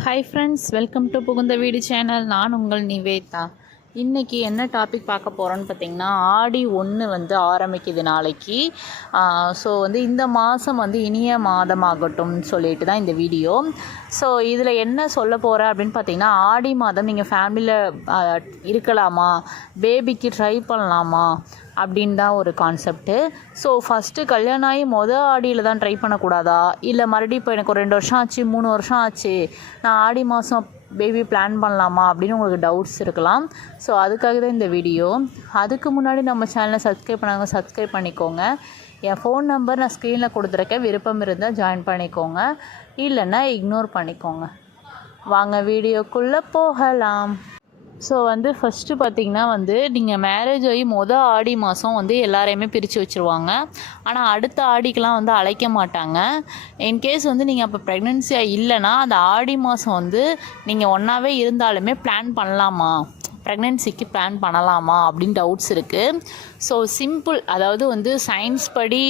Hi friends welcome to புகுந்த வீடு channel நான் உங்கள் நிவேதா இன்றைக்கி என்ன டாபிக் பார்க்க போகிறோன்னு பார்த்தீங்கன்னா ஆடி ஒன்று வந்து ஆரம்பிக்குது நாளைக்கு. ஸோ வந்து இந்த மாதம் வந்து இனிய மாதமாகட்டும் சொல்லிட்டு தான் இந்த வீடியோ. ஸோ இதில் என்ன சொல்ல போகிறேன் அப்படின்னு பார்த்தீங்கன்னா ஆடி மாதம் நீங்கள் ஃபேமிலியில் இருக்கலாமா? பேபிக்கு ட்ரை பண்ணலாமா? அப்படின்னு தான் ஒரு கான்செப்ட்டு ஸோ ஃபஸ்ட்டு கல்யாணம் ஆகி மொதல் ஆடியில் தான் ட்ரை பண்ணக்கூடாதா? இல்லை மறுபடியும் இப்போ எனக்கு ஒரு ரெண்டு வருஷம் ஆச்சு மூணு வருஷம் ஆச்சு நான் ஆடி மாதம் பேபி பிளான் பண்ணலாமா அப்படின்னு உங்களுக்கு டவுட்ஸ் இருக்கலாம். ஸோ அதுக்காக தான் இந்த வீடியோ அதுக்கு முன்னாடி நம்ம சேனலை சப்ஸ்கிரைப் பண்ணாங்க சப்ஸ்கிரைப் பண்ணிக்கோங்க. என் ஃபோன் நம்பர் நான் ஸ்க்ரீனில் கொடுத்துருக்கேன் விருப்பம் இருந்தால் ஜாயின் பண்ணிக்கோங்க. இல்லைன்னா இக்னோர் பண்ணிக்கோங்க. வாங்க வீடியோக்குள்ளே போகலாம். ஸோ வந்து ஃபஸ்ட்டு பார்த்தீங்கன்னா வந்து நீங்கள் மேரேஜ் ஆகி மொதல் ஆடி மாதம் வந்து எல்லாரையுமே பிரித்து வச்சுருவாங்க. ஆனால் அடுத்த ஆடிக்கெலாம் வந்து அழைக்க மாட்டாங்க. இன்கேஸ் வந்து நீங்கள் அப்போ ப்ரெக்னென்சியாக இல்லைன்னா அந்த ஆடி மாதம் வந்து நீங்கள் ஒன்றாவே இருந்தாலுமே பிளான் பண்ணலாமா? ப்ரெக்னென்சிக்கு பிளான் பண்ணலாமா அப்படின்னு டவுட்ஸ் இருக்குது ஸோ சிம்பிள் அதாவது வந்து சயின்ஸ் படி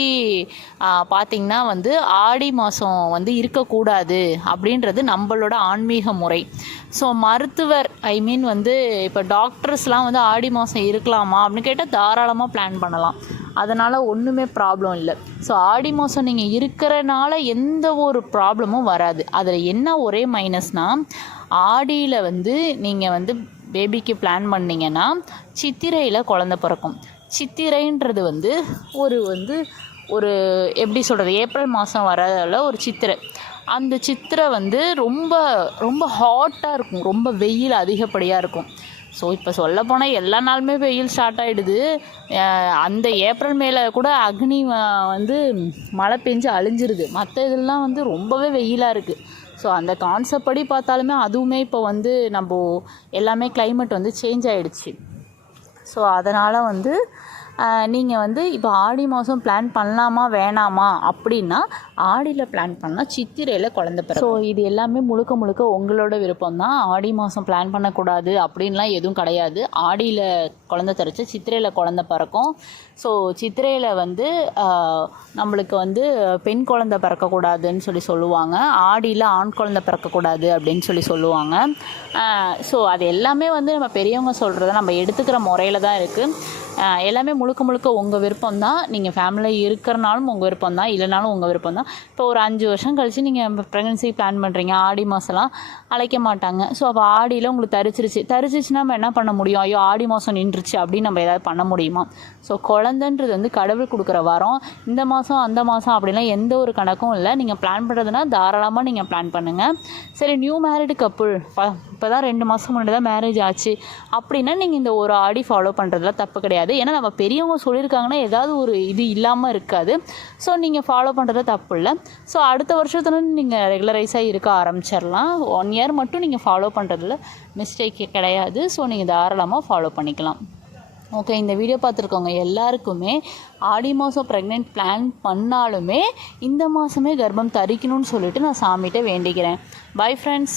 பார்த்திங்கன்னா வந்து ஆடி மாதம் வந்து இருக்கக்கூடாது அப்படின்றது நம்மளோட ஆன்மீக முறை. ஸோ மருத்துவர் ஐ மீன் வந்து இப்போ டாக்டர்ஸ்லாம் வந்து ஆடி மாதம் இருக்கலாமா அப்படின்னு கேட்டால் தாராளமாக பிளான் பண்ணலாம். அதனால் ஒன்றுமே ப்ராப்ளம் இல்லை. ஸோ ஆடி மாதம் நீங்கள் இருக்கிறனால எந்த ஒரு ப்ராப்ளமும் வராது. அதில் என்ன ஒரே மைனஸ்னால் ஆடியில் வந்து நீங்கள் வந்து பேபிக்கு பிளான் பண்ணிங்கன்னா சித்திரையில் குழந்த பிறக்கும். சித்திரைன்றது வந்து ஒரு வந்து ஒரு எப்படி சொல்கிறது ஏப்ரல் மாதம் வரதில் ஒரு சித்திரை. அந்த சித்திரை வந்து ரொம்ப ரொம்ப ஹாட்டாக இருக்கும். ரொம்ப வெயில் அதிகப்படியாக இருக்கும். ஸோ இப்போ சொல்லப்போனால் எல்லா நாளுமே வெயில் ஸ்டார்ட் ஆகிடுது அந்த ஏப்ரல் மேலே கூட அக்னி வந்து மழை பெஞ்சு அழிஞ்சிருது. மற்ற இதெல்லாம் வந்து ரொம்பவே வெயிலாக இருக்குது ஸோ அந்த கான்செப்ட் படி பார்த்தாலுமே அதுவுமே இப்போ வந்து நம்ம எல்லாமே கிளைமேட் வந்து சேஞ்ச் ஆகிடுச்சு ஸோ அதனால் வந்து நீங்கள் வந்து இப்போ ஆடி மாதம் பிளான் பண்ணலாமா வேணாமா? அப்படின்னா ஆடியில் பிளான் பண்ணால் சித்திரையில் குழந்த பிறகு ஸோ இது எல்லாமே முழுக்க முழுக்க உங்களோட விருப்பம் தான் ஆடி மாதம் பிளான் பண்ணக்கூடாது அப்படின்லாம் எதுவும் கிடையாது. ஆடியில் குழந்த தரிச்சு சித்திரையில் குழந்த பிறக்கும். ஸோ சித்திரையில் வந்து நம்மளுக்கு வந்து பெண் குழந்த பிறக்கக்கூடாதுன்னு சொல்லி சொல்லுவாங்க. ஆடியில் ஆண் குழந்த பிறக்கக்கூடாது அப்படின்னு சொல்லி சொல்லுவாங்க. ஸோ அது எல்லாமே வந்து நம்ம பெரியவங்க சொல்கிறத நம்ம எடுத்துக்கிற முறையில் தான் இருக்குது எல்லாமே முழுக்க முழுக்க உங்கள் விருப்பம் தான் நீங்கள் ஃபேமிலியில் இருக்கிறனாலும் உங்கள் விருப்பம் தான் இல்லைனாலும் உங்கள் விருப்பம் தான் இப்போ ஒரு அஞ்சு வருஷம் கழித்து நீங்கள் ப்ரெக்னன்சி பிளான் பண்ணுறீங்க ஆடி மாதம்லாம் அழைக்க மாட்டாங்க. ஸோ அப்போ ஆடியில் உங்களுக்கு தரிச்சிருச்சு. தரிச்சிச்சுன்னா நம்ம என்ன பண்ண முடியும்? ஐயோ ஆடி மாதம் நின்றுச்சு அப்படின்னு நம்ம ஏதாவது பண்ண முடியுமா? ஸோ குழந்தைன்றது வந்து கடவுள் கொடுக்குற வரம். இந்த மாதம் அந்த மாதம் அப்படிலாம் எந்த ஒரு கணக்கும் இல்லை. நீங்கள் பிளான் பண்ணுறதுனா தாராளமாக நீங்கள் பிளான் பண்ணுங்கள் சரி நியூ மேரிடு கப்புள் இப்போ தான் ரெண்டு மாதம் முன்னாடி தான் மேரேஜ் ஆச்சு. அப்படின்னா நீங்கள் இந்த ஒரு ஆடி ஃபாலோ பண்ணுறதுல தப்பு கிடையாது. ஏன்னா நம்ம பெரியவங்க சொல்லியிருக்காங்கன்னா ஏதாவது ஒரு இது இல்லாமல் இருக்காது. ஸோ நீங்கள் ஃபாலோ பண்ணுறது தப்பு இல்லை. ஸோ அடுத்த வருஷத்துல நீங்கள் ரெகுலரைஸாக இருக்க ஆரம்பிச்சிடலாம். ஒன் இயர் மட்டும் நீங்கள் ஃபாலோ பண்ணுறதுல மிஸ்டேக் கிடையாது. ஸோ நீங்கள் தாராளமாக ஃபாலோ பண்ணிக்கலாம். ஓகே இந்த வீடியோ பார்த்துருக்கவங்க எல்லாருக்குமே ஆடி மாதம் ப்ரெக்னென்ட் பிளான் பண்ணாலுமே இந்த மாதமே கர்ப்பம் தரிக்கணும்னு சொல்லிட்டு நான் சாமிகிட்ட வேண்டிக்கிறேன். Bye friends